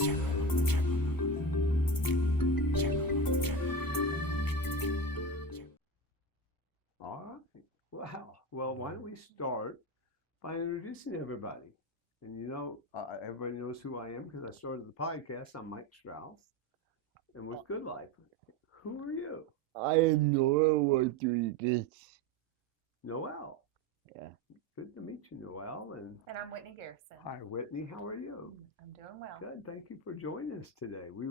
All right. Wow. Well, why don't we start by introducing everybody? And everybody knows who I am because I started the podcast. I'm Mike Strouse, and with GoodLife. Who are you? I am Noel Rodriguez. Noel. Yeah. Good to meet you, Noel. And I'm Whitney Garrison. Hi, Whitney. How are you? I'm doing well. Good. Thank you for joining us today. We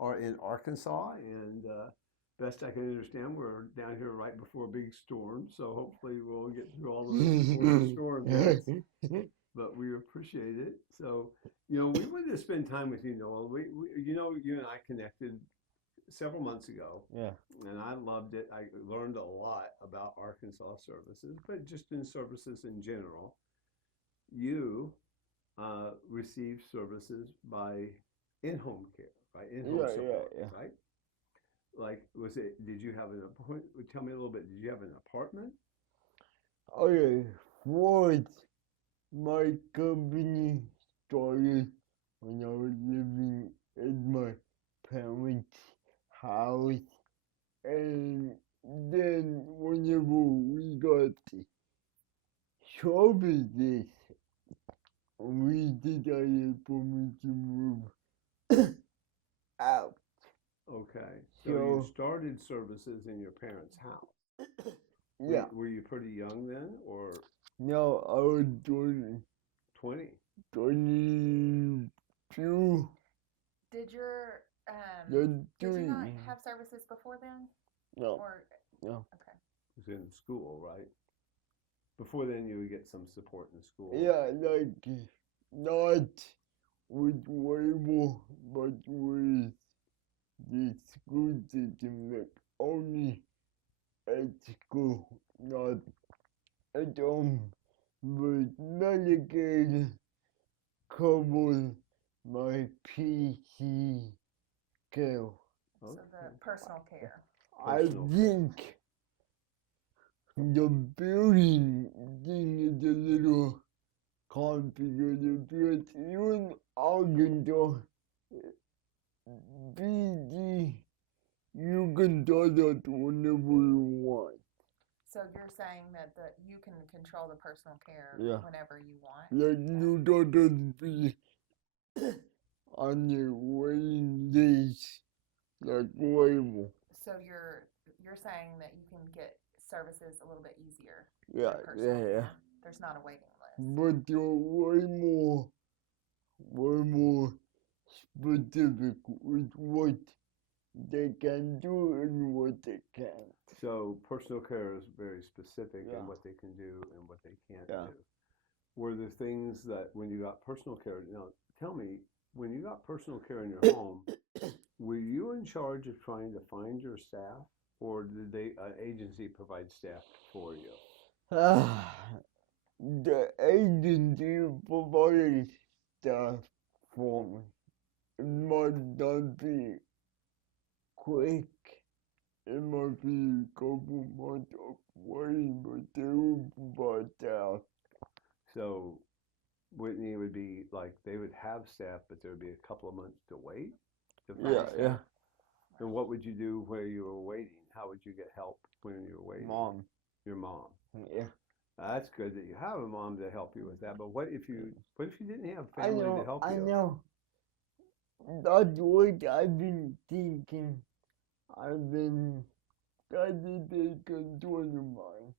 are in Arkansas, and best I can understand, we're down here right before a big storm. So hopefully we'll get through all of this before the storm hits. But we appreciate it. So, we wanted to spend time with you, Noel. You and I connected several months ago. Yeah. And I loved it. I learned a lot about Arkansas services, but just in services in general. You receive services by in-home care, right? In-home support, right? Like, did you have an apartment? Tell me a little bit. Did you have an apartment? Okay. Once my company started when I was living in my parents' house, and then whenever we got services, we decided for me to move out. Okay. So you started services in your parents' house. Yeah. Were you pretty young then, or? No, I was 20. 20. 22. Did your Did you not have services before then? No. Or No. Okay. It was in school, right? Before then, you would get some support in school. Yeah, like not with Weibo, but with the school system, like only at school, not at home. But Medicaid covered my PC care. So the personal care. I think the building thing is a little complicated because even Arkansas, BG, you can do that whenever you want. So you're saying that you can control the personal care whenever you want? Like you don't be on your waiting days like Weibo. So you're saying that you can get services a little bit easier. Yeah. There's not a waiting list. But you're way more specific with what they can do and what they can't. So personal care is very specific in what they can do and what they can't do. Were there things that when you got personal care, tell me, when you got personal care in your home, were you in charge of trying to find your staff, or did an agency provide staff for you? The agency provided staff for me. It might not be quick. It might be a couple months of waiting, but they will provide staff. So, Whitney, would be like they would have staff, but there would be a couple of months to wait to find staff. Yeah. And what would you do where you were waiting? How would you get help when you were waiting? Mom. Your mom. Yeah. That's good that you have a mom to help you with that. But what if you didn't have family to help you? I know. That's what I've been thinking. I've been trying to take control of mine.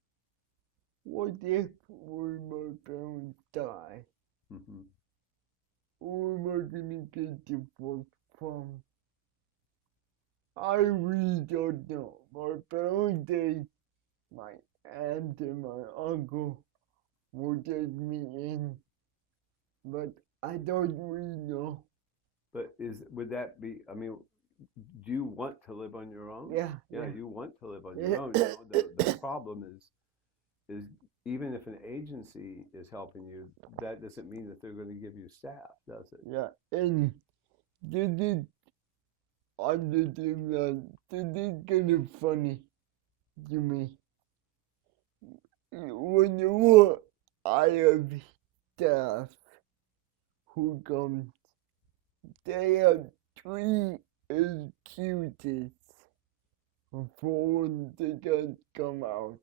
What if when my parents die? Mm-hmm. Who am I gonna get divorced from? I really don't know. My parents say my aunt and my uncle will take me in, but I don't really know. But would that be? I mean, do you want to live on your own? Yeah. You want to live on your own. The problem is even if an agency is helping you, that doesn't mean that they're going to give you staff, does it? Yeah, and this is kind of funny to me. Whenever I have staff who comes, they have 3 excuses for when they can come out.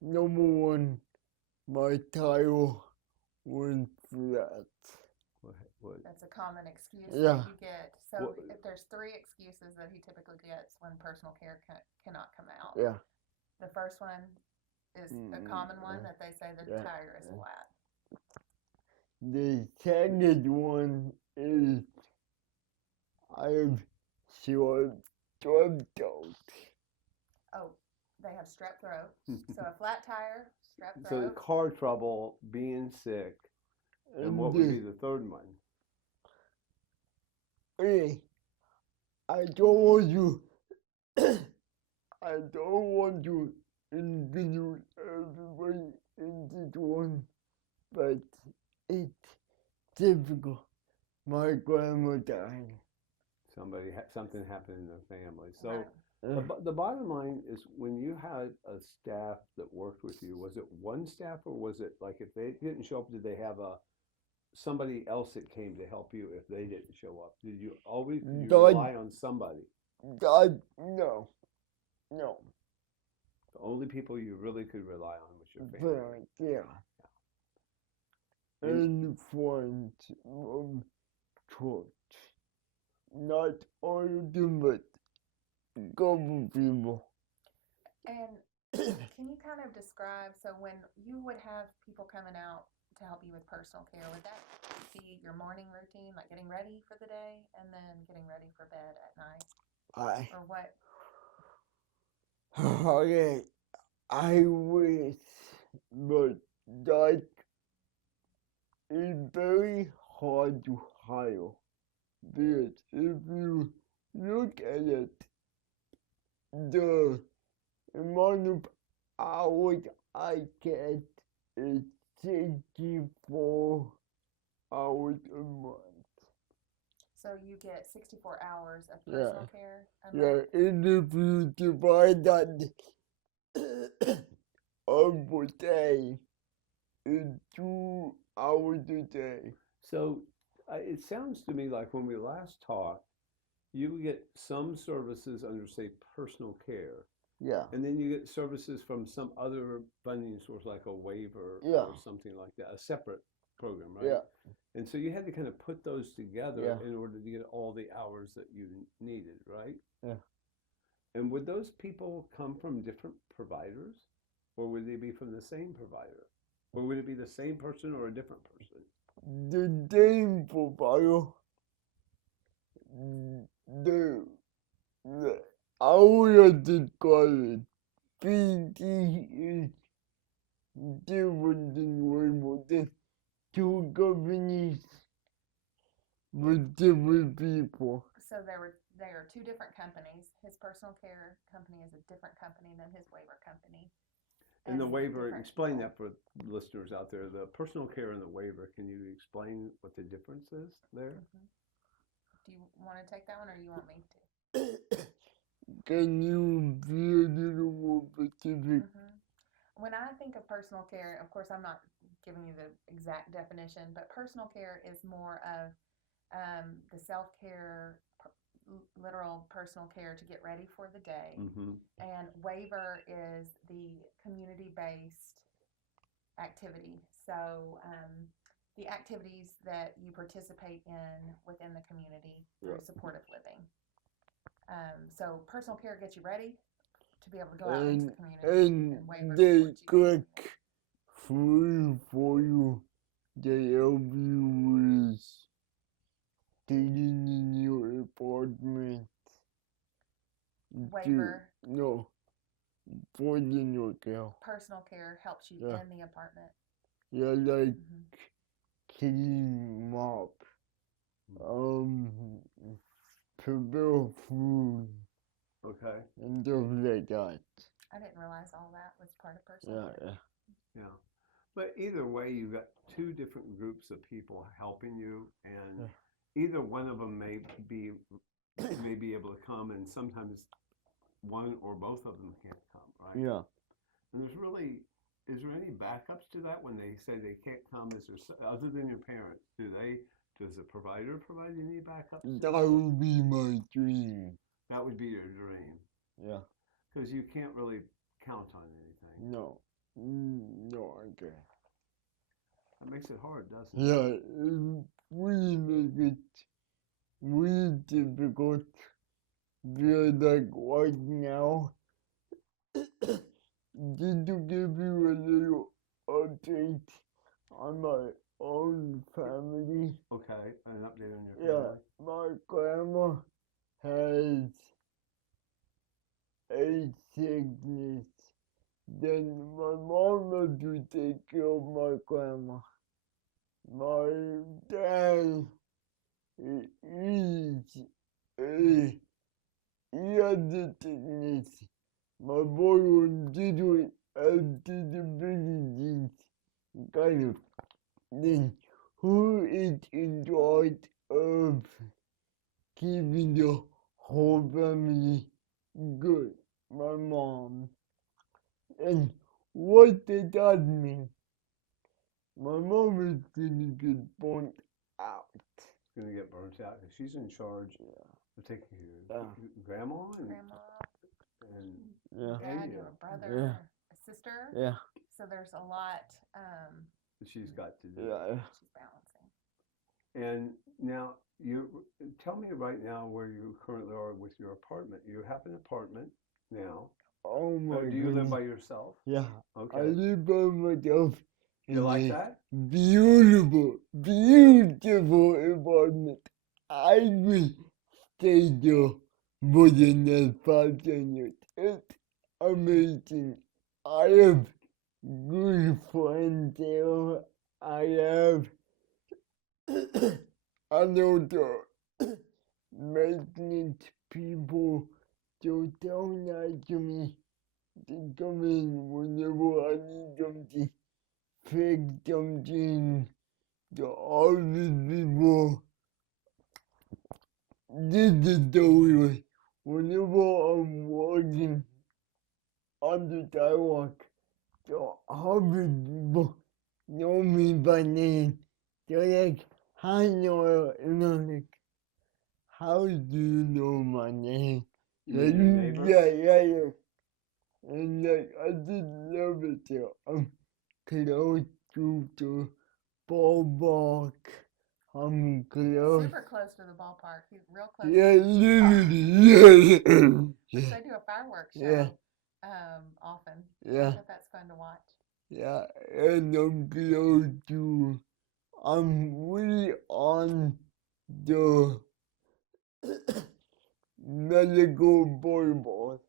Number 1, my tire was flat. What? That's a common excuse Yeah. that you get. So What- if there's 3 excuses that he typically gets when personal care cannot come out. Yeah. The first one is a common one that they say the Yeah. tire is flat. The second one is I have short throat. Oh, they have strep throat. So a flat tire, strep So throat. car trouble, being sick, and what would be the third one? Hey, I don't want you. I don't want to introduce everybody in this one, but it's typical. My grandma died. Something happened in their family. So Right. the bottom line is, when you had a staff that worked with you, was it one staff, or was it like, if they didn't show up, did they have somebody else that came to help you if they didn't show up? Did you rely on somebody? No. The only people you really could rely on was your family. Yeah. And friends from church. Not all of them, but a couple people. And can you kind of describe, so when you would have people coming out to help you with personal care, would that be your morning routine, like getting ready for the day and then getting ready for bed at night? Or what? Okay, I wish, but that is very hard to hire. Because if you look at it, the amount of hours I get is 64 hours a month. So you get 64 hours of personal care a Yeah, month? and if you divide that over day, it's 2 hours a day. So it sounds to me like, when we last talked, you would get some services under, say, personal care, Yeah. and then you get services from some other funding source, like a waiver Yeah. or something like that, a separate program, right? Yeah. And so you had to kind of put those together Yeah. in order to get all the hours that you needed, right? Yeah. And would those people come from different providers, or would they be from the same provider? Or would it be the same person or a different person? The same provider. I would have to call it PT is different than Waymo. There's 2 companies with different people. So they are 2 different companies. His personal care company is a different company than his waiver company. And the waiver, different explain people. that for listeners out there. The personal care and the waiver, can you explain what the difference is there? Do you want to take that one, or you want me to? Can you be a little more specific? When I think of personal care, of course, I'm not giving you the exact definition, but personal care is more of the self-care, literal personal care to get ready for the day. And waiver is the community-based activity. So the activities that you participate in within the community through supportive living. So personal care gets you ready to be able to go out into the community, and waiver they supports you. cook food for you. They help you with staying in your apartment. Waiver. No, in your care. Personal care helps you in the apartment. Yeah, like clean, mop, prepare food. Okay. And stuff like that. I didn't realize all that was part of personal care. Yeah. But either way, you've got 2 different groups of people helping you, and either one of them may be able to come, and sometimes one or both of them can't come, right? Yeah. And is there any backups to that when they say they can't come? Is there, other than your parents, do Does the provider provide any backup? That would be my dream. That would be your dream. Yeah. Because you can't really count on anything. No. No, I can't. That makes it hard, doesn't it? Yeah, it really make it really difficult. Because like right now, just to give you a little update on my own family. Okay, an update on your Yeah, family. my grandma has a sickness. Then my mom had to take care of my grandma. My dad is a he has a sickness. My boy was little have disabilities, kind of. Then who is in charge of keeping the whole family good? My mom. And what does that mean? My mom is gonna get burnt out. Going to get burnt out because she's in charge of taking care of grandma and Grandma, Yeah. dad, and you have a brother, Yeah. a sister. Yeah. So there's a lot that she's got to do. Yeah. she's balancing. And now, you tell me right now where you currently are with your apartment. You have an apartment now. Oh my Do you live goodness. by yourself? Yeah. Okay. I live by myself. You in like a that? Beautiful, beautiful apartment. I will stay there for the next 5 years. It's amazing. I have good friends there. I have another maintenance people to tell nice to me. They come in whenever I need them to fix something. The office people, this is the way. Whenever I'm working on the sidewalk, the office people know me by name. They're like, "Hi Noel," and I'm like, "How do you know my name?" You mean your neighbors? Yeah. And like, I just love it there. I'm close to the ballpark. I'm close. Super close to the ballpark. He's real close. Yeah, to the literally. Which Yeah. they do a fireworks show Yeah. often. Yeah. I bet that's fun to watch. Yeah. And I'm close to. I'm really on the medical board.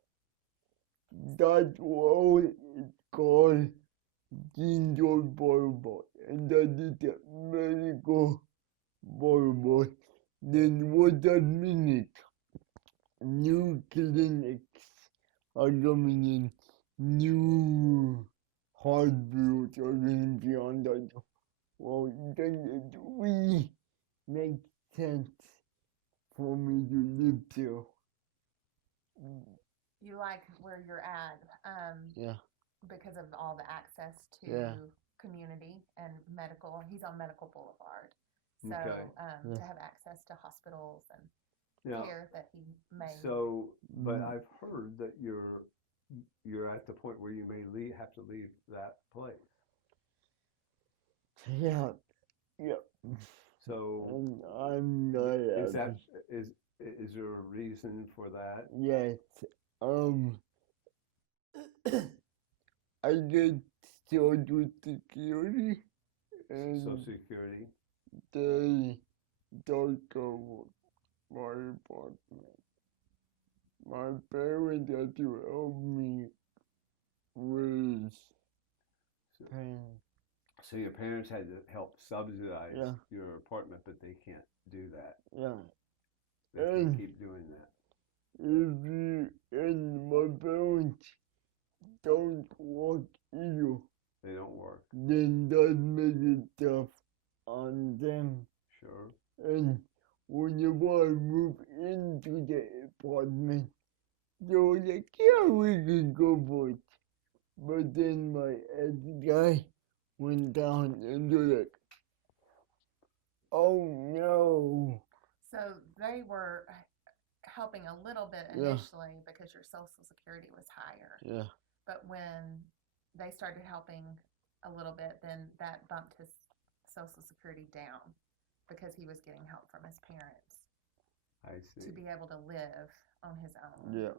That road is called Ginger Board. And that is the medical board. Then what that means is new clinics are coming in, new hospitals are going to be on that. Well, then it really makes sense for me to live there. You like where you're at Yeah. because of all the access to Yeah. community and medical. He's on Medical Boulevard. So Okay. Yeah. to have access to hospitals and Yeah. care that he may. So, but Mm. I've heard that you're at the point where you may have to leave that place. Yeah. So, And I'm not is happy. that is there a reason for that? Yes. I get Social Security and Social Security. they don't cover my apartment. My parents had to help me with paying. So your parents had to help subsidize Yeah. your apartment, but they can't do that. Yeah. They can't keep doing that. And my parents don't work either, They don't work. then that makes it tough on them. Sure. And whenever I move into the apartment, they were like, "Yeah, we can go for it." But then my ex guy went down and they're like, "Oh they were helping a little bit Yeah. initially because your Social Security was higher. Yeah. But when they started helping a little bit, then that bumped his Social Security down because he was getting help from his parents I see. to be able to live on his own. Yeah.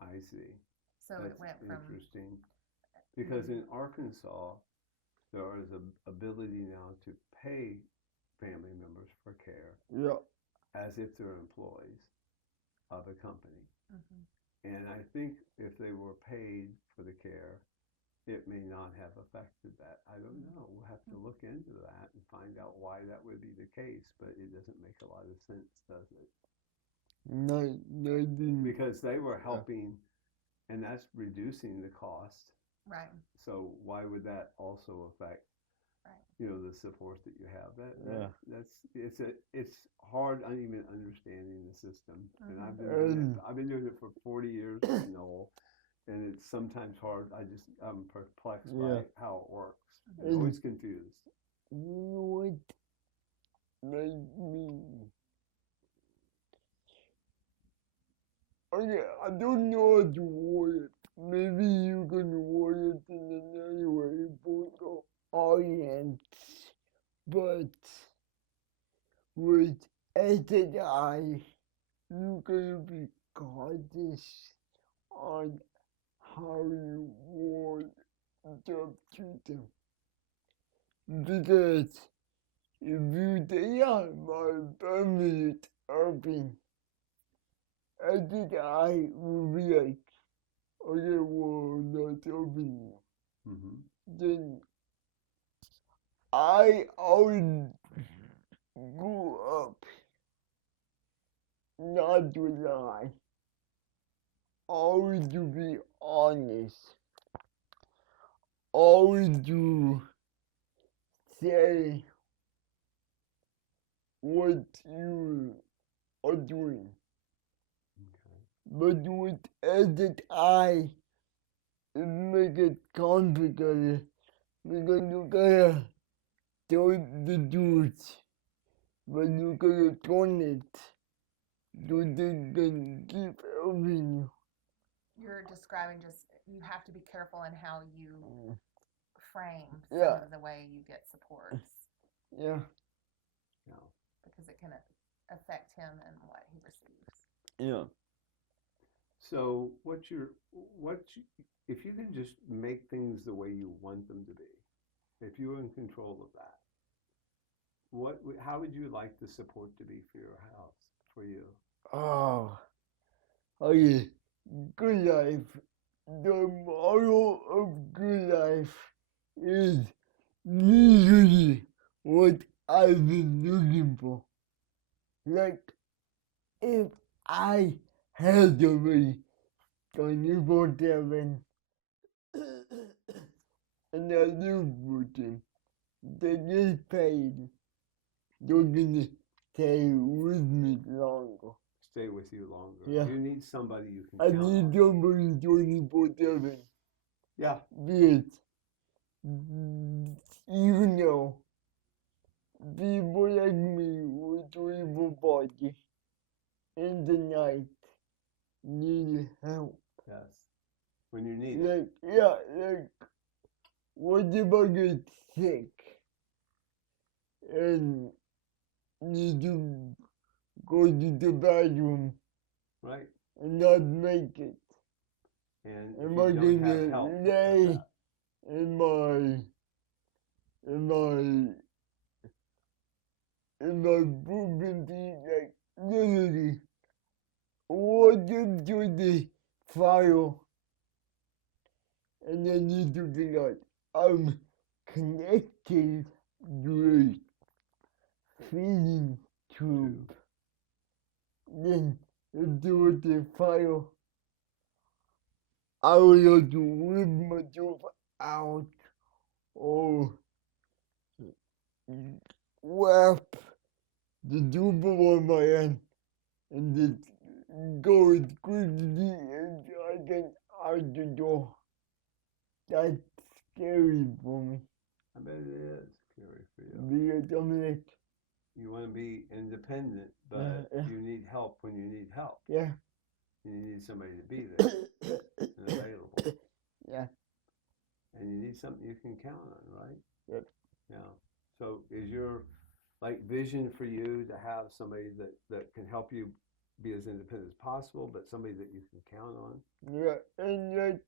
I see. So That's it went from interesting. Because in Arkansas, there is a ability now to pay family members for care Yeah. as if they're employees of a company. Mhm. And I think if they were paid for the care, it may not have affected that. I don't know. We'll have to look into that and find out why that would be the case, but it doesn't make a lot of sense, does it? No, Because they were helping, and that's reducing the cost. right. So why would that also affect, Right. the support that you have? Yeah. It's hard even understanding the system. And Mhm. I've been doing it for 40 years, Noel, and it's sometimes hard. I'm perplexed Yeah. by how it works. I'm And- always confused. You know what made me? Okay, I don't know how to word it. Maybe you can word it in another way for the audience. But with SSI, you can be cautious on how you word the system. Because if you say, yeah, my family is helping, SSI will be like, okay, well, not helping you. Hmm. Then I always grew up not to lie, always to be honest, always to say what you are doing. But with SSI, it makes it complicated because you gotta tell the truth, but you gotta turn it so they can keep helping you. You're describing just you have to be careful in how you frame some Yeah. of the way you get supports Yeah, Yeah. because it can affect him and what he receives. yeah. So if you can just make things the way you want them to be, if you're in control of that, how would you like the support to be for your house, for you? Oh, okay. Good life. The model of good life is usually what I've been looking for. Like, if I had already 24/7 and I live with them, they get paid. They're gonna stay with me longer. Stay with you longer. Yeah. You need somebody you can I count need on. somebody 24/7. Yeah. Because you know, people like me with cerebral palsy in the night need help. Yes. When you need it. Like, yeah, like, what if I get sick and need to go to the bathroom Right. and not make it? And if Am you I don't have gonna help with lay that, in my pooping feet, like, literally, what if to the fire and I need to get out? I'm connected to a feeding tube. Then if there was a fire, I would have to whip myself out or wrap the tube on my hand and just go as quickly as I can out the door. That's scary for me I bet it is scary for you. because I'm like, you want to be independent, but Yeah. you need help when you need help. Yeah. You need somebody to be there and available. Yeah. And you need something you can count on, right? Yep. Yeah. So is your like vision for you to have somebody that can help you be as independent as possible, but somebody that you can count on? Yeah. And like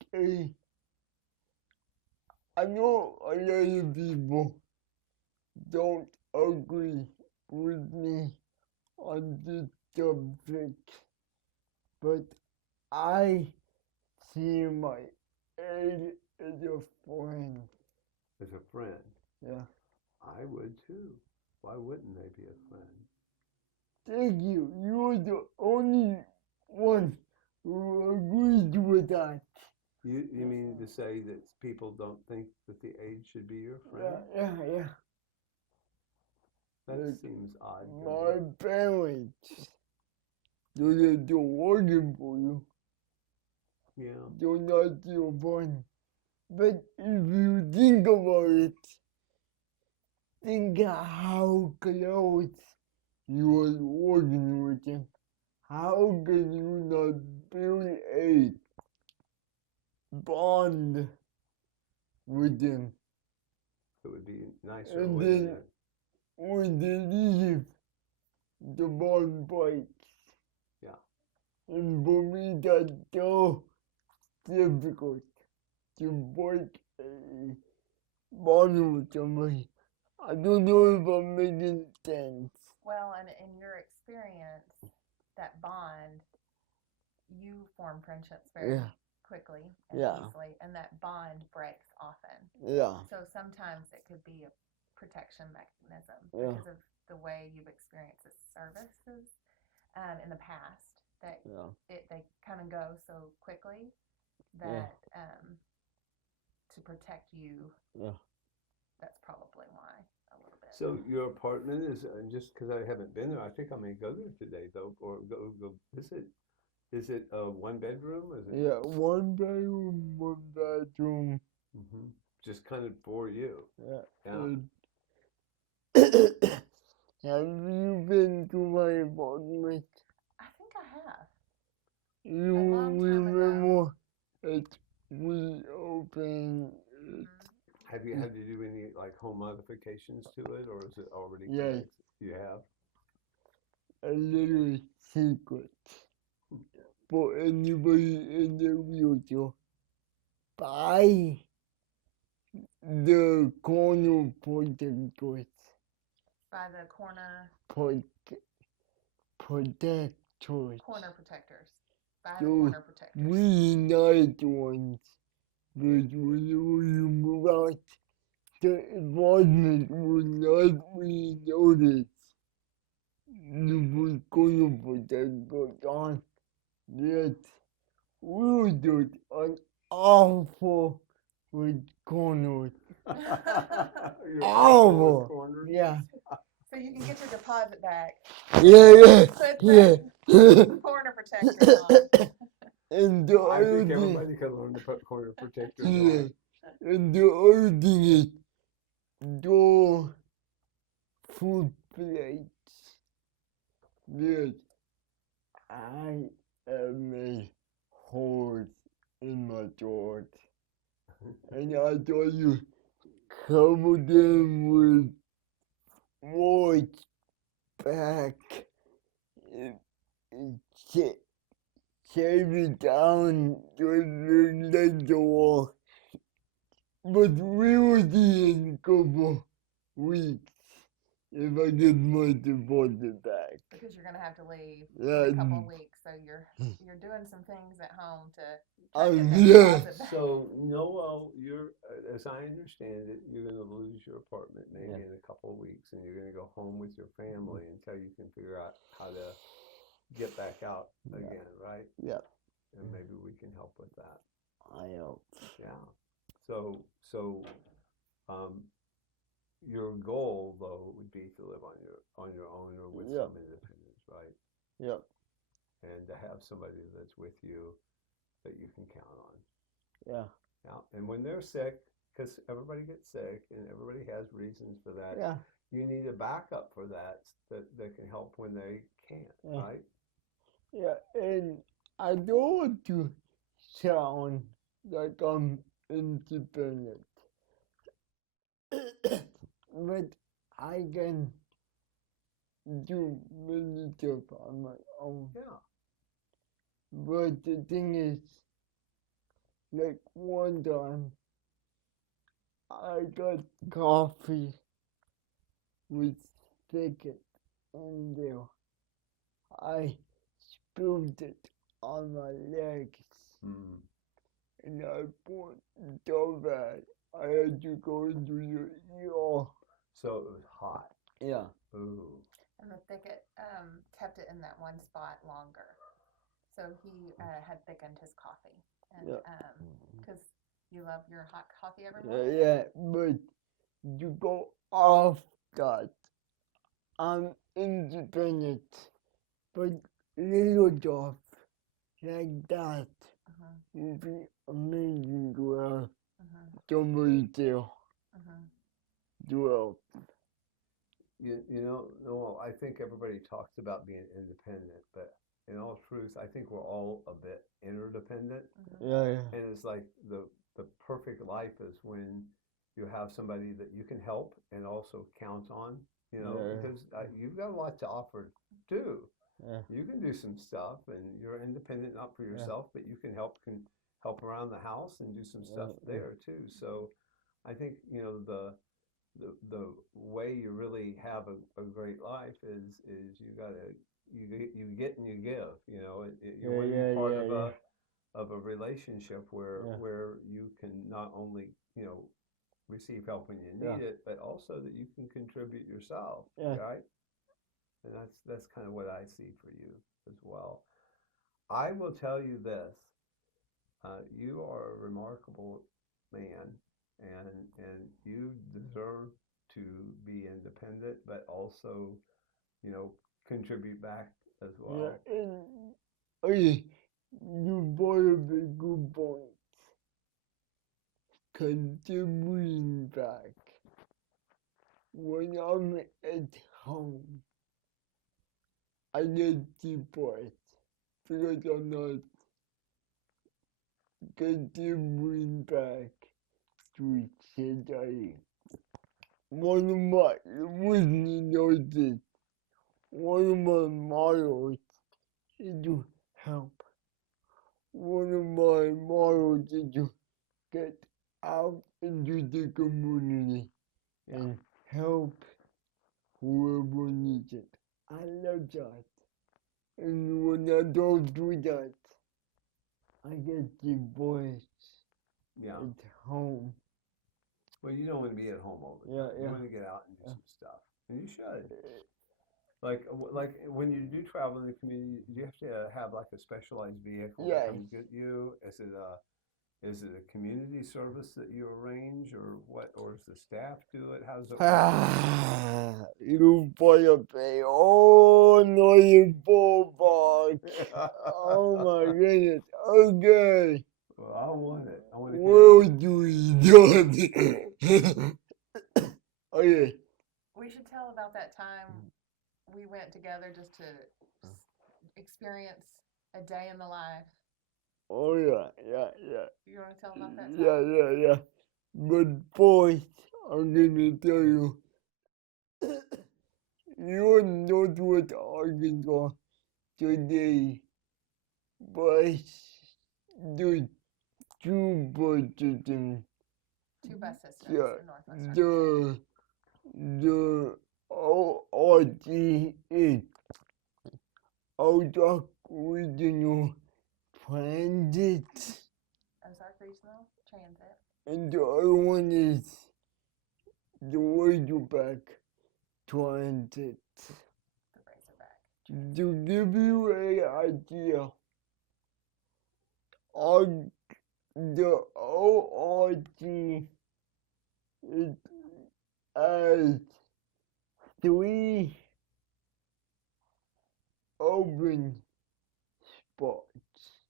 I know a lot of people don't agree with me on this subject, but I see my aid as a friend. As a friend, Yeah. I would too. Why wouldn't they be a friend? Thank you. You're the only one who agrees with that. You mean to say that people don't think that the aide should be your friend? Yeah. That Like, seems odd to my me. parents, they're working for you. Yeah. They're not your friend. But if you think about it, think how close you are working with them. How can you not build a bond with them? It would be nicer, And wouldn't then it? when they leave, the bond breaks. Yeah. And for me, that's so difficult to break a bond with somebody. I don't know if I'm making sense. Well, and in your experience, that bond, you form friendships very Yeah. quickly and Yeah. easily, and that bond breaks often. Yeah. So sometimes it could be a protection mechanism Yeah. because of the way you've experienced the services in the past that Yeah. they come and go so quickly that to protect you, Yeah. that's probably why a little bit. So your apartment is just because I haven't been there. I think I may go there today though, or go visit. Is it a one bedroom? Is it? Yeah. One bedroom, one bathroom. Hmm. Just kind of for you. Yeah. Yeah. Have you been to my apartment? I think I have. You A long time ago. remember it we opened it. Have you had to do any like home modifications to it, or is it already Yeah. kind of? You have. A little secret for anybody in the wheelchair. Buy the corner protectors. By the corner Protectors. protectors. By the Those corner protectors. really nice ones. But whenever you move out, the environment will not really notice. You put corner protectors on. Yet, wheelchairs are awful with corners. You're awful with Awful. corners. Yeah. So you can get your deposit back. Yeah. Put Yeah. the corner protectors on. And the I other think thing, everybody can learn to put corner protectors yeah. on. And the other thing is door food plates. Yes, I have made holes in my doors. And I thought you cover them with wood back and sa- save it down to let the wall. But we will see in a couple weeks if I get my deposit back. Because you're gonna have to leave Yeah. in a couple of weeks, so you're doing some things at home to try to get that Yeah. deposit back. So Noel, you're as I understand it, you're going to lose your apartment maybe Yeah. in a couple of weeks, and you're going to go home with your family until you can figure out how to get back out again, right? Yeah. And maybe we can help with that. I hope. Yeah. So um, your goal though would be to live on your own or with Yeah. some independence, right? Yeah. And to have somebody that's with you that you can count on. Yeah. Yeah. And when they're sick, because everybody gets sick and everybody has reasons for that. Yeah. you need a backup for that can help when they can't, Yeah. right? Yeah, and I don't want to sound like I'm independent, but I can do many stuff on my own. Yeah. But the thing is, like one time, I got coffee with thicket in there. I spilled it on my legs, Mm. and I felt so bad. I had to go into the ER. So it was hot. Yeah. Ooh. And the thicket kept it in that one spot longer. So he had thickened his coffee. And Yeah. because you love your hot coffee every Yeah, morning. yeah, but you go off that. I'm independent, but little job like that Mhm, would be amazing to have mhm, somebody there mhm. to help. You know, Noel, I think everybody talks about being independent, but in all truth, I think we're all a bit interdependent. Yeah, yeah. And it's like the perfect life is when you have somebody that you can help and also count on, you know, Yeah. because you've got a lot to offer too. Yeah. You can do some stuff, and you're independent not for yourself, but you can help around the house and do some stuff there too. So I think, you know, the way you really have a great life is you get and you give, you know. You Yeah, want to be yeah, part yeah, yeah. of a relationship Yeah. where you can not only, you know, receive help when you Yeah. need it, but also that you can contribute yourself, Yeah. right? And that's kind of what I see for you as well. I will tell you this: you are a remarkable man, and you deserve to be independent, but also, you know, contribute back as Yeah, well. and okay, you brought up a good point. Contributing back. When I'm at home, I get depressed because I'm not contributing back to society. One of my, Whitney knows this, one of my models is to help. One of my models is to get out into the community Yeah. and help whoever needs it. I love that. And when I don't do that, I get divorced Yeah. at home. Well, you don't want to be at home all the Yeah, time. You yeah. want to get out and do Yeah. some stuff, and you should. Like when you do travel in the community, do you have to have like a specialized vehicle that Yes. comes get you? Is it a community service that you arrange, or what? Or does the staff do it? How does it work? You put a pay. Oh no, you ballpark. Oh my goodness. Okay. Well, I want it. I want to hear Well it. done. Okay. We should tell about that time we went together just to experience a day in the life. Oh yeah, yeah, yeah. You want to tell about that Yeah, time? yeah, yeah. But first, I'm gonna tell you, you're not with Arkansas today, but the two bus systems, Two bus systems yeah, in Northwest Arkansas. the ORT is Ozark Regional Transit, Ozark Regional Transit. and the other one is the Razorback Transit. The Razorback. To give you an idea, on the ORT it has three open spots.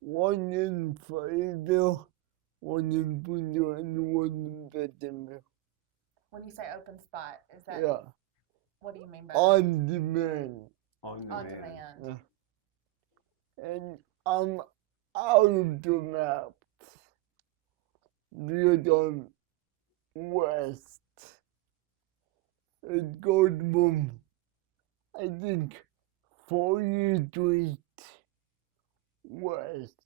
One in Fayetteville, one in Boone, and one in Bentonville. When you say open spot, is that Yeah, what do you mean by on demand. On on demand. demand? Yeah. And I'm out of the maps because I'm west. It goes from, I think, 43 west.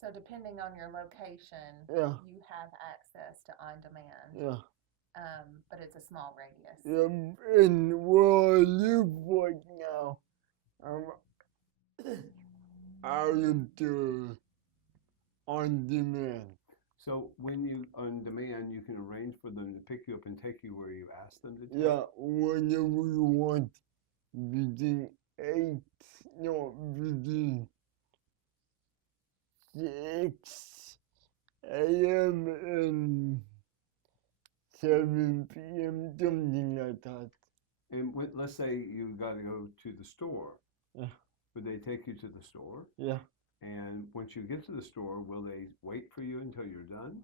So depending on your location, Yeah, you have access to on demand, yeah. but it's a small radius. And where I live right now, I'm out of the on demand. So when you on demand, you can arrange for them to pick you up and take you where you ask them to take. Yeah, whenever you want, between 8, no, between 6 a.m. and 7 p.m., something like that. And let's say you got to go to the store. Yeah. Would they take you to the store? Yeah. And once you get to the store, will they wait for you until you're done?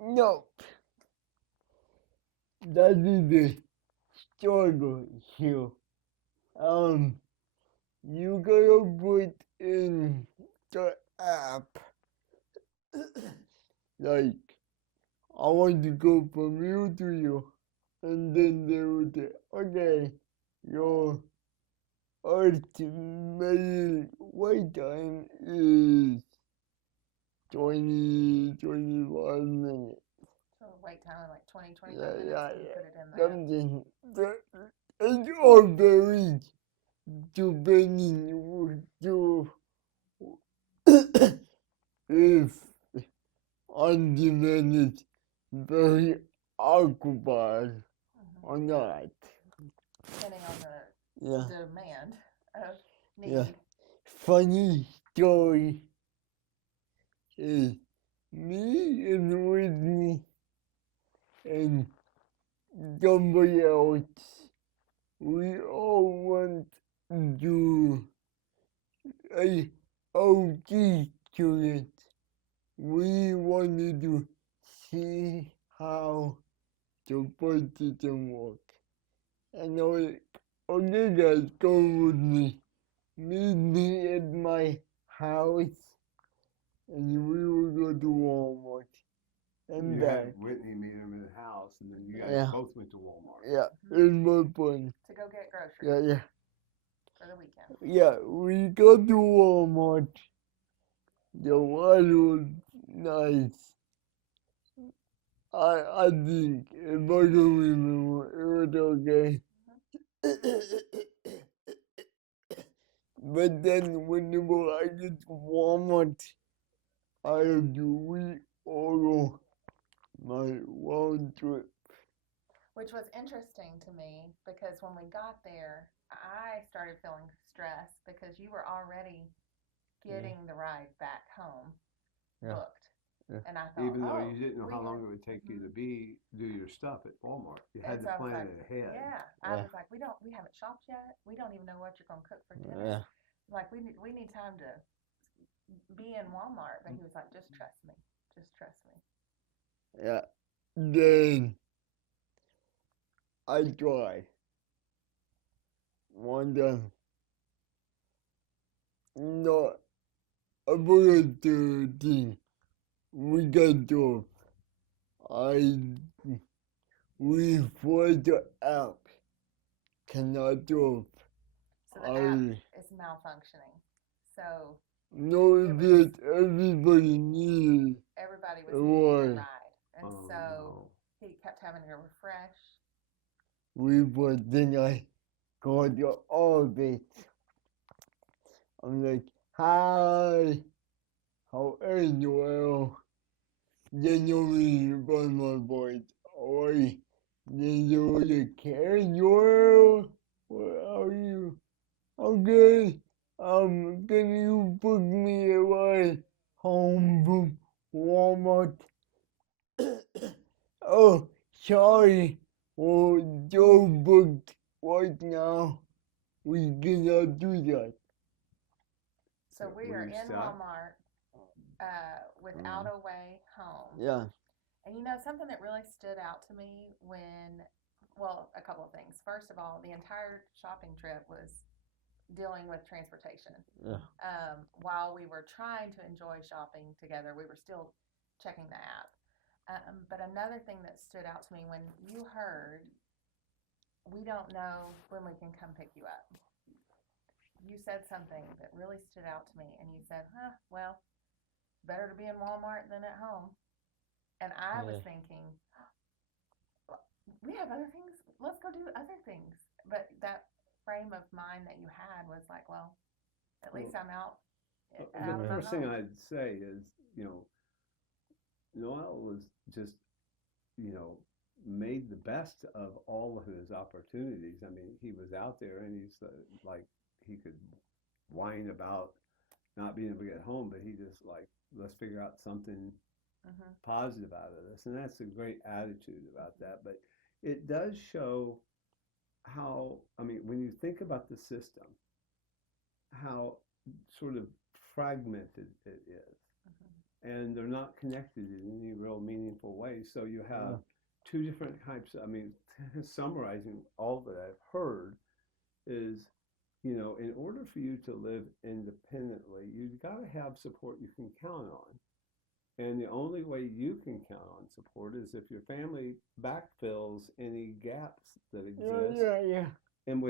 No. That is the struggle here. You gotta put in the app, like, I want to go from you to you, and then they would say, okay, your estimated wait time is 20-25 minutes. So wait time of like 20, 25 Yeah, minutes, yeah, and you yeah. put it in the app. Something that it all varies depending to if on demand is very occupied or not. Depending on the Yeah, demand of need. yeah. Funny story is me and Whitney and somebody else, we all went to a OT student. We wanted to see how the bus system works. And I was like, okay guys, come with me. Meet me at my house and we will go to Walmart and You back. had Whitney meet him in the house, and then you guys Yeah. both went to Walmart. Yeah, it was fun. To go get groceries Yeah, yeah. for the weekend. Yeah, we go to Walmart. The weather was nice. I think, if I can remember, it was okay. But then whenever I get to Walmart, I have to reorder my round trip. Which was interesting to me because when we got there, I started feeling stressed because you were already getting the ride back home booked. Yeah. And I thought, Even though oh, you didn't know we how long had- it would take you to do your stuff at Walmart. You had And to so I was plan like, it ahead. yeah. I Yeah. was like, we haven't shopped yet. We don't even know what you're gonna cook for dinner. Yeah. Like we need time to be in Walmart. But he was like, just trust me. Just trust me. Yeah. Then I tried one time. No, I forgot the thing. We got to. We for the app cannot do. So the app is malfunctioning. So No, it was that just- everybody needed. everybody was It needing a was. ride, and Oh, so no. he kept having to refresh. We was then I called the office. I'm like, hi, how are you, Noel? They know me by my voice. Oi, they know you care, Noel. Where are you? Okay, can you book me a ride home from Walmart? Oh, sorry. Well, Joe booked right now. We cannot do that. So we Were are you in stuck? Walmart. without a way home. Yeah. And something that really stood out to me well, a couple of things. First of all, the entire shopping trip was dealing with transportation. Yeah. While we were trying to enjoy shopping together, we were still checking the app. But another thing that stood out to me when you heard, we don't know when we can come pick you up. You said something that really stood out to me, and you said, well, better to be in Walmart than at home. And I was thinking, we have other things. Let's go do other things. But that frame of mind that you had was like, well, at least I'm out. The first thing I'd say is, Noel was just, made the best of all of his opportunities. I mean, he was out there and he's like, he could whine about not being able to get home, but he just like, let's figure out something positive out of this. And that's a great attitude about that. But it does show how, I mean, when you think about the system, how sort of fragmented it is. And they're not connected in any real meaningful way. So you have two different types. I mean, summarizing all that I've heard is, in order for you to live independently, you've got to have support you can count on. And the only way you can count on support is if your family backfills any gaps that exist. Yeah. And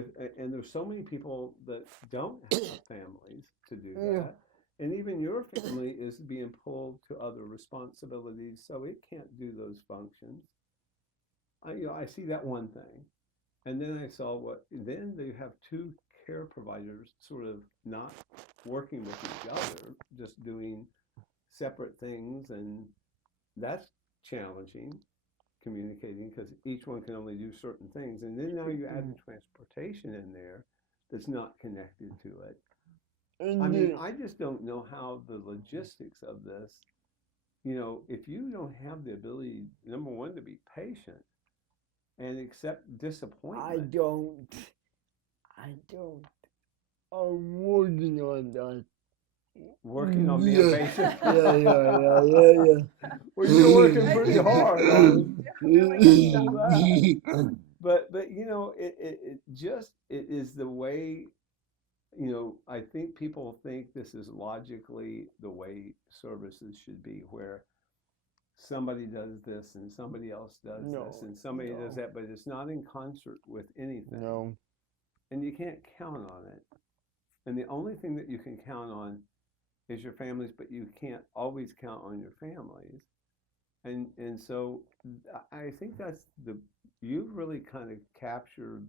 there's so many people that don't have families to do that. And even your family is being pulled to other responsibilities, so it can't do those functions. I see that one thing. And then I saw then they have two care providers sort of not working with each other, just doing separate things. And that's challenging, communicating, because each one can only do certain things. And then now you add the transportation in there that's not connected to it. I mean, I just don't know how the logistics of this, if you don't have the ability, number one, to be patient and accept disappointment. I don't. I'm working on that. Working on being patient. Yeah. Well, you're working pretty hard on that. But it is the way. I think people think this is logically the way services should be, where somebody does this and somebody else does this and somebody does that, but it's not in concert with anything. No. And you can't count on it. And the only thing that you can count on is your families, but you can't always count on your families. And so I think you've really kind of captured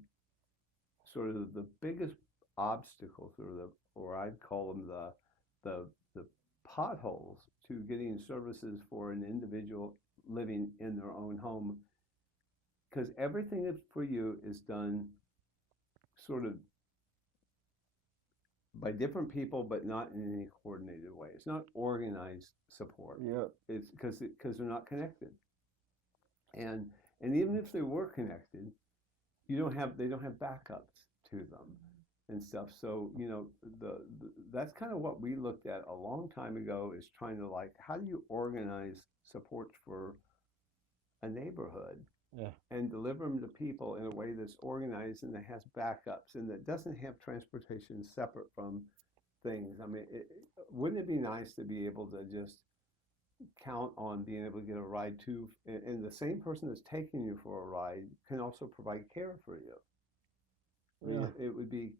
sort of the biggest obstacles, or I'd call them the potholes to getting services for an individual living in their own home, because everything for you is done sort of by different people, but not in any coordinated way. It's not organized support. Yeah. It's because they're not connected, and even if they were connected, they don't have backups to them and stuff. So that's kind of what we looked at a long time ago, is trying to how do you organize supports for a neighborhood and deliver them to people in a way that's organized and that has backups and that doesn't have transportation separate from things. I mean, wouldn't it be nice to be able to just count on being able to get a ride to, and the same person that's taking you for a ride can also provide care for you? I mean, it would be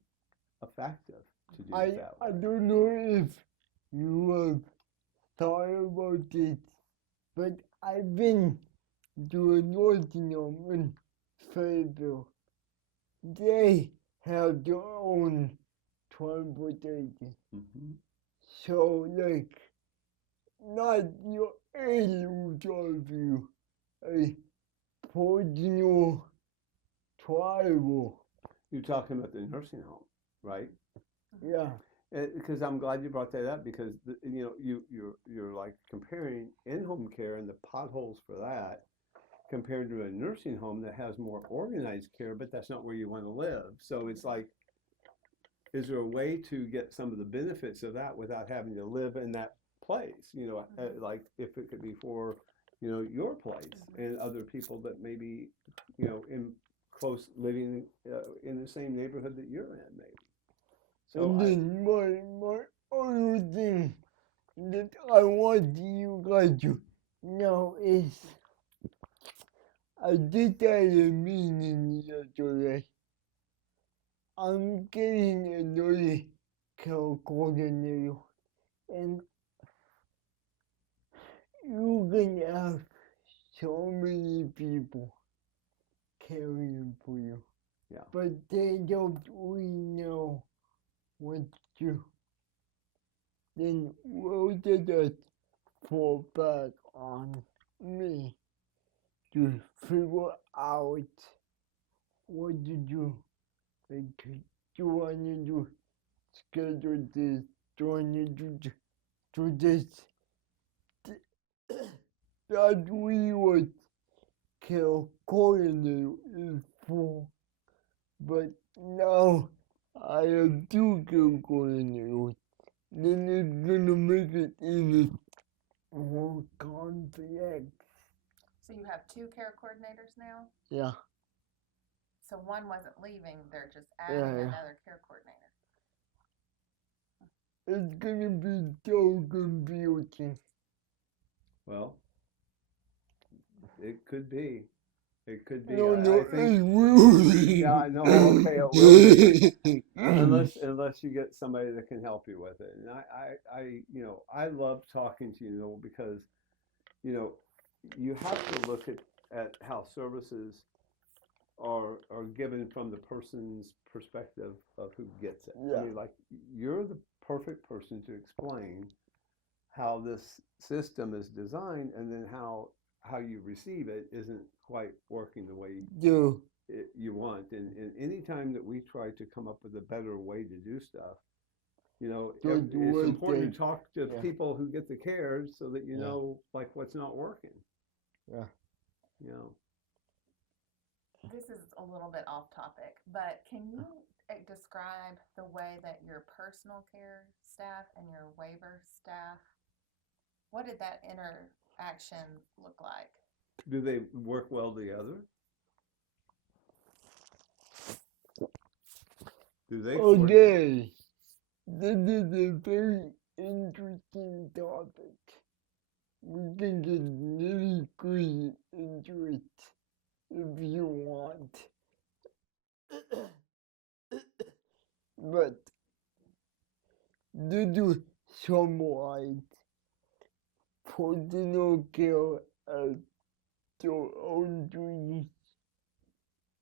effective to do it that way. I don't know if you have thought about it, but I've been to a nursing home in Fayetteville. They have their own transportation. So, not your able to you a personal driver. You're talking about the nursing home, right? Yeah. Because I'm glad you brought that up, because you're like comparing in-home care and the potholes for that compared to a nursing home that has more organized care, but that's not where you want to live. So it's like, is there a way to get some of the benefits of that without having to live in that place, you know, like if it could be for, you know, your place and other people that may be, you know, in close living in the same neighborhood that you're in, maybe. So And then my other thing that I want you guys to know is I just had a meeting yesterday. I'm getting another care coordinator, and you can have so many people caring for you, yeah, but they don't really know what to do. Then will they just fall back on me to figure out what to do? Like, do I need to schedule this? Do I need to do this? That's really what care coordinator is for. But now I have two care coordinators. Then it's gonna make it even more complex. So you have 2 care coordinators now? Yeah. So one wasn't leaving, they're just Yeah, adding yeah. another care coordinator. It's gonna be so confusing. well, it could be. It could be. No, I it's think. really. Yeah, I know. Okay, it will be. Unless you get somebody that can help you with it. And you know, I love talking to you, Noel, because, you know, you have to look at how services are given from the person's perspective of who gets it. Yeah. I mean, like, you're the perfect person to explain how this system is designed, and then how you receive it isn't quite working the way Yeah. you want. And any time that we try to come up with a better way to do stuff, you know, Don't do it's it important then. to talk to Yeah. people who get the care so that you Yeah. know, like, what's not working. Yeah. You know. This is a little bit off topic, but can you describe the way that your personal care staff and your waiver staff, what did that interaction look like? Do they work well together? Do they coordinate? Okay. This is a very interesting topic. We can get nitty-gritty into it if you want. But due to summarize, personal care has their own duties,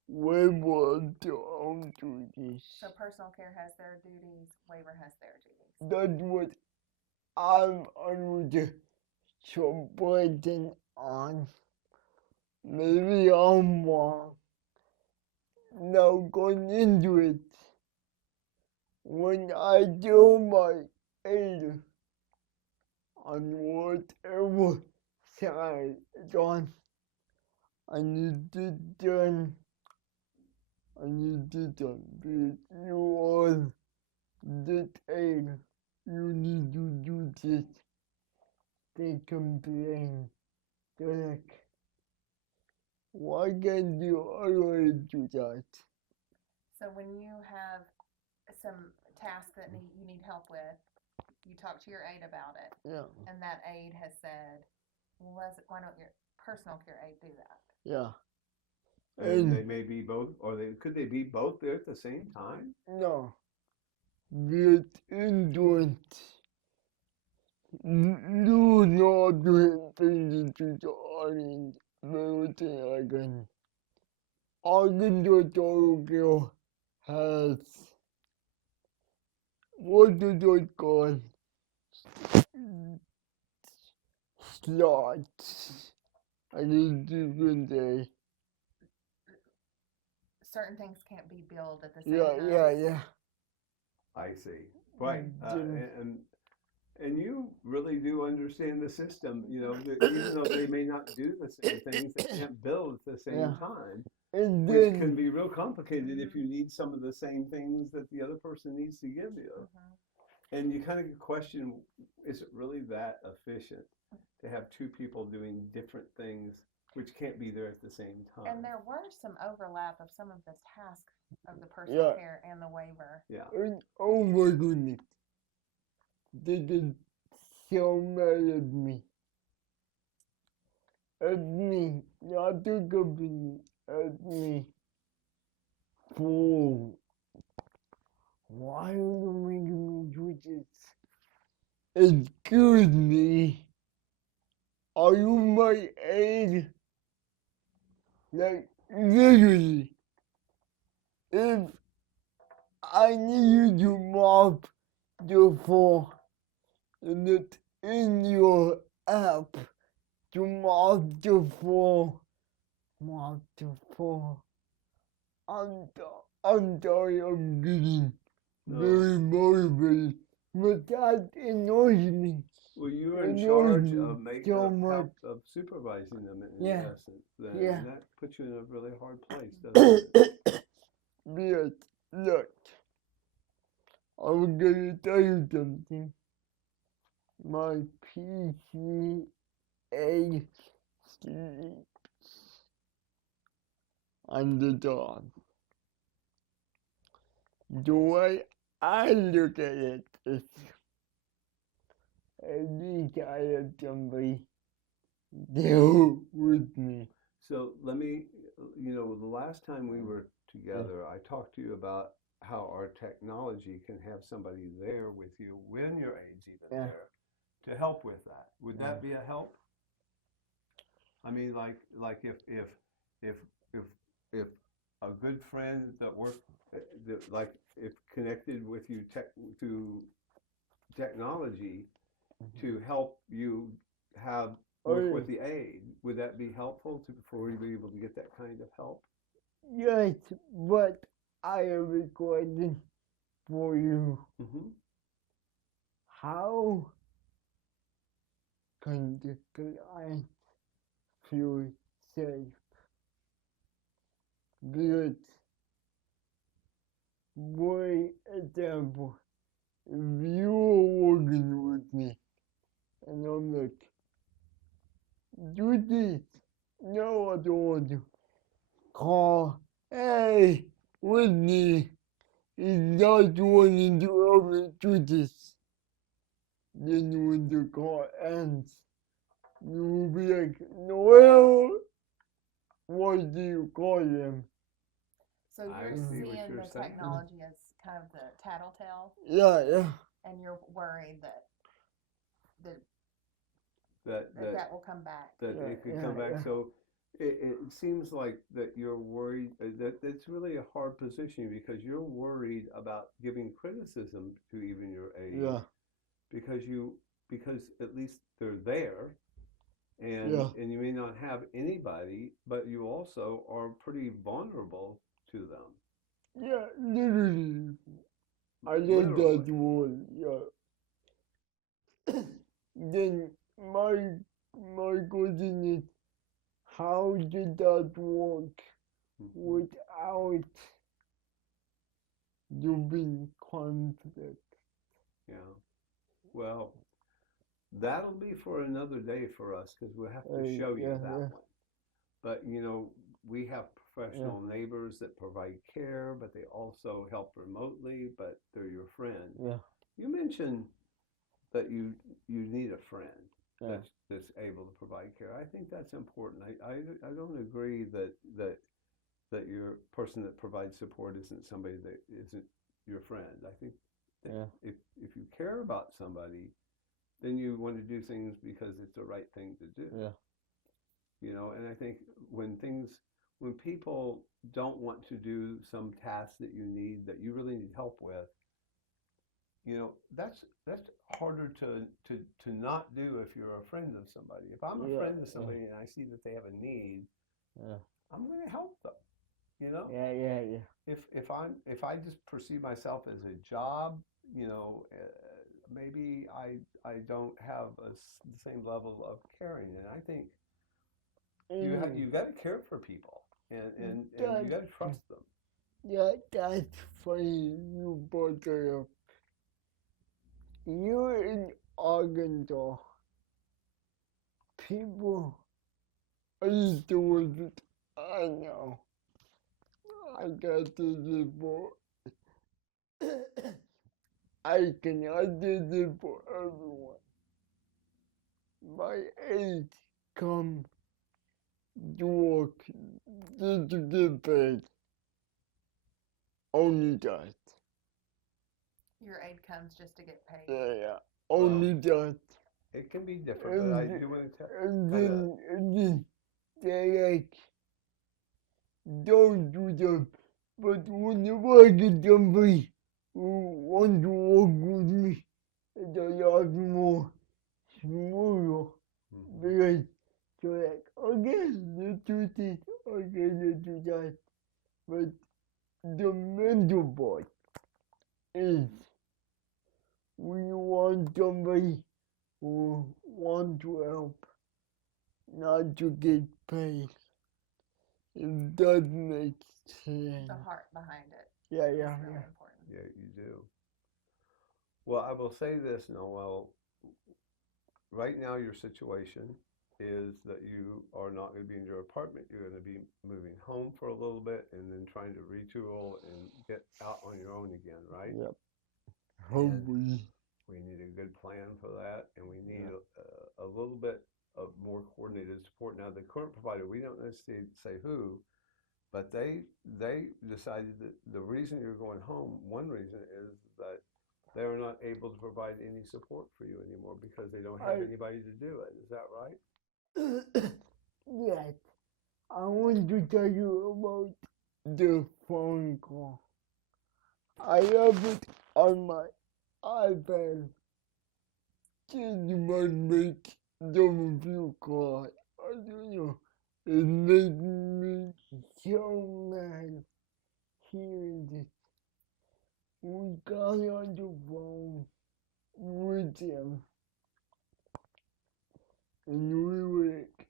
waiver has their own duties. So personal care has their duties, waiver has their duties. That's what I'm under the supporting on. Maybe I'm wrong. Now going into it, when I do my aid on whatever side it's on, I need it done. I need it done. Because you are this aid. You need to do this. They complain. They're like, why can't you always do that? So when you have some tasks that you need help with, you talk to your aide about it, Yeah, and that aide has said, well, why don't your personal care aide do that? yeah. And they may be both, or could they be both there at the same time? No, wir indolent. Do not bring it to the audience. Everything I can. Argentine has what do they call slots? I need different day. Certain things can't be billed at the same Yeah, time. yeah. I see. Right. Didn't- And you really do understand the system, you know, that even though they may not do the same things, they can't bill at the same Yeah. time, And which then can be real complicated if you need some of the same things that the other person needs to give you. Mhm. And you kind of question, is it really that efficient to have two people doing different things which can't be there at the same time? And there were some overlap of some of the tasks of the personal care and the waiver. Yeah. And oh my goodness, they get so mad at me, not the company, at me, for why are you making me do this? Excuse me, are you my aide? Like, literally, if I need you to mop the floor and it's in your app to mop the floor, I'm sorry, I'm getting very motivated, but that annoys me. Well, you're in Annoys charge me of so much. of supervising them in Yeah. essence, then, Yeah. and that puts you in a really hard place, doesn't it? Because, look, I'm gonna tell you something. My PCA sleeps on the dog. The way I look at it is, at least I have somebody there with me. So let me, the last time we were together, I talked to you about how our technology can have somebody there with you when your aide's even Yeah. there to help with that. Would Yeah. that be a help? I mean, like if a good friend that worked, like if connected with you through technology to help you have work with the aide, would that be helpful for you to be able to get that kind of help? Yes, but I have a question for you. Mm-hmm. How can the client feel safe? Because, for example, if you are working with me and I'm like, do this, no, I don't want to. Call, hey, Whitney is not wanting to help me do this. Then when the call ends, you will be like, Noel, why do you call them? So I you're see what seeing you're the saying. technology as kind of the tattletale, Yeah. and you're worried that That that will come back. that Yeah, it could yeah, come back. yeah. So it seems like that you're worried that it's really a hard position because you're worried about giving criticism to even your aide Yeah. because at least they're there and Yeah. and you may not have anybody, but you also are pretty vulnerable to them. Yeah, literally. I like Literally. that word, yeah. Then my question is, how did that work Mhm. without you being conflict? Yeah. Well, that'll be for another day for us because we'll have to show you that one. But we have professional neighbors that provide care, but they also help remotely, but they're your friend. Yeah. You mentioned that you need a friend Yeah. that's able to provide care. I think that's important. I don't agree that your person that provides support isn't somebody that isn't your friend. I think that if you care about somebody, then you want to do things because it's the right thing to do. Yeah. And I think when people don't want to do some task that you really need help with, that's harder to not do if you're a friend of somebody. If I'm a friend of somebody and I see that they have a need, I'm going to help them. Yeah. If I just perceive myself as a job, maybe I don't have the same level of caring, and I think you got to care for people, and you got to trust them. Yeah, that's funny you brought that up. You're in Arkansas. People, I used to work with, I know, I got this report. I cannot do this for everyone. My age come to work just to get paid. Only that. Your aid comes just to get paid. Yeah. Only that. It can be different, but I do want to tell. And then they like, don't do them. But whenever I get somebody who wants to work with me, it's a lot more smoother. Because they're like, okay, let's do this, okay, let's do that. But the mental part is we want somebody who wants to help, not to get paid. It does make sense. The heart behind it Yeah, is yeah, really yeah. important. Yeah, you do. Well, I will say this, Noel. Right now, your situation is that you are not going to be in your apartment. You're going to be moving home for a little bit and then trying to retool and get out on your own again, right? Yep. And Hopefully. we need a good plan for that, and we need a little bit of more coordinated support. Now, the current provider, we don't necessarily say who, but they decided that the reason you're going home, one reason is that they are not able to provide any support for you anymore because they don't have anybody to do it. Is that right? Yes. I want to tell you about the phone call. I have it on my iPad. Just might make some of you cry. I don't know. It makes me so mad hearing this. We got on the phone with him and we were like,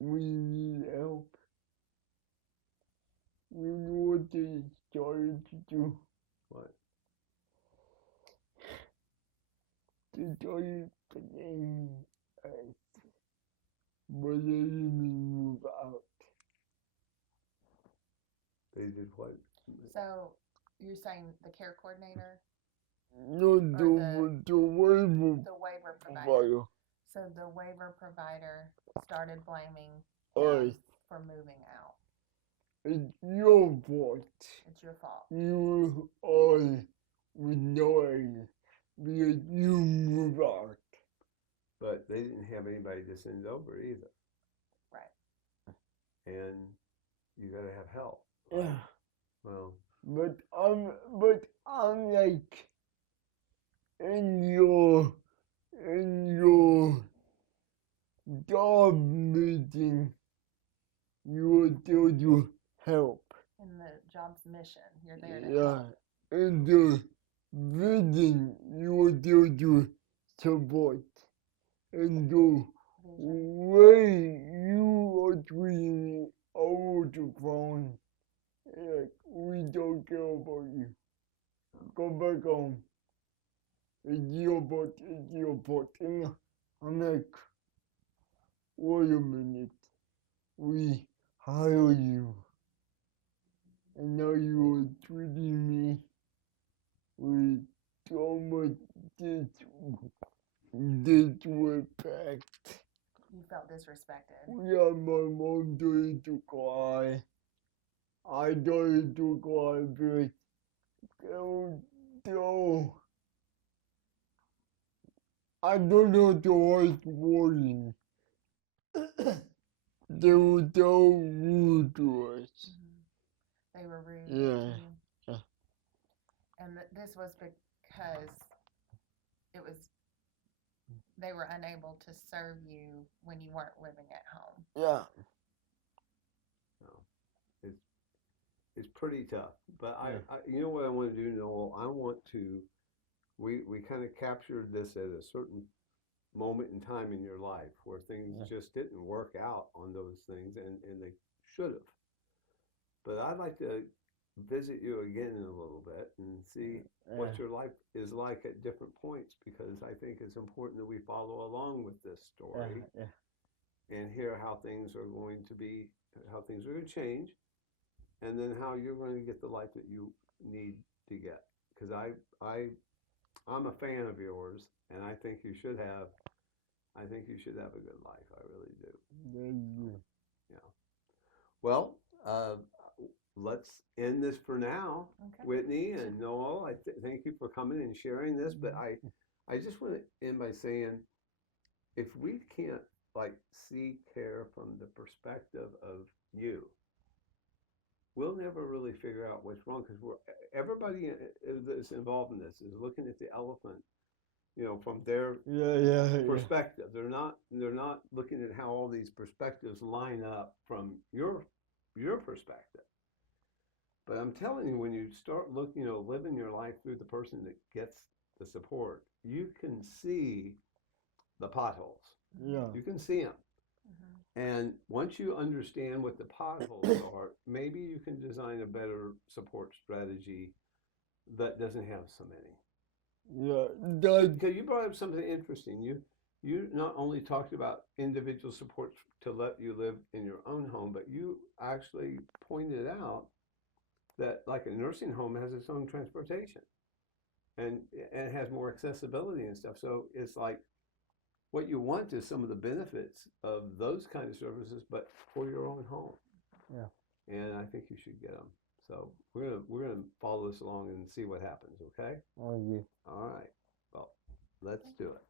we need help. You know what they started to do? What? They started blaming us, but they didn't move out. They did what? So you're saying the care coordinator, No, the waiver the waiver provider. provider. So the waiver provider started blaming Us. him for moving out. It's your fault. It's your fault. You are with Noel because you moved out. But they didn't have anybody to send over either. Right. And you got to have help. Right? Yeah. Well, But I'm like in your job meeting, you were there to help. In the job's mission, you're there to Yeah. help. In the vision, you were there to support. And the Vision. way you are treating me over the phone, like, we don't care about you. Go back home. It's your fault, it's your fault. And I'm like, wait a minute. We hire you. And now you are treating me with so much disrespect. You felt disrespected. Yeah, my mom started to cry. I started to cry because so I don't know the right wording. They were so rude to us. Mm-hmm. They were rude. Yeah. Yeah. And this was because it was they were unable to serve you when you weren't living at home. Yeah. no. It's pretty tough. But Yeah. I you know what I want to do, Noel? I want to, we kind of captured this at a certain moment in time in your life where things just didn't work out on those things and they should have. But I'd like to visit you again in a little bit and see what your life is like at different points, because I think it's important that we follow along with this story and hear how things are going to be, how things are going to change, and then how you're going to get the life that you need to get. Because I'm a fan of yours, and I think you should have. I think you should have a good life. I really do. Thank you. Yeah. Well, let's end this for now, Okay. Whitney and Noel. I thank you for coming and sharing this. But I just want to end by saying, if we can't like see care from the perspective of you, we'll never really figure out what's wrong, because everybody that's involved in this is looking at the elephant, from their perspective. They're not looking at how all these perspectives line up from your perspective. But I'm telling you, when you start looking, living your life through the person that gets the support, you can see the potholes. Yeah. You can see them. And once you understand what the potholes are, maybe you can design a better support strategy that doesn't have so many. Yeah. Because you brought up something interesting. You not only talked about individual supports to let you live in your own home, but you actually pointed out that like a nursing home has its own transportation and it has more accessibility and stuff. So it's like what you want is some of the benefits of those kind of services, but for your own home. Yeah. And I think you should get them. So we're gonna follow this along and see what happens. Okay. Oh, yeah. All right. Well, let's do it.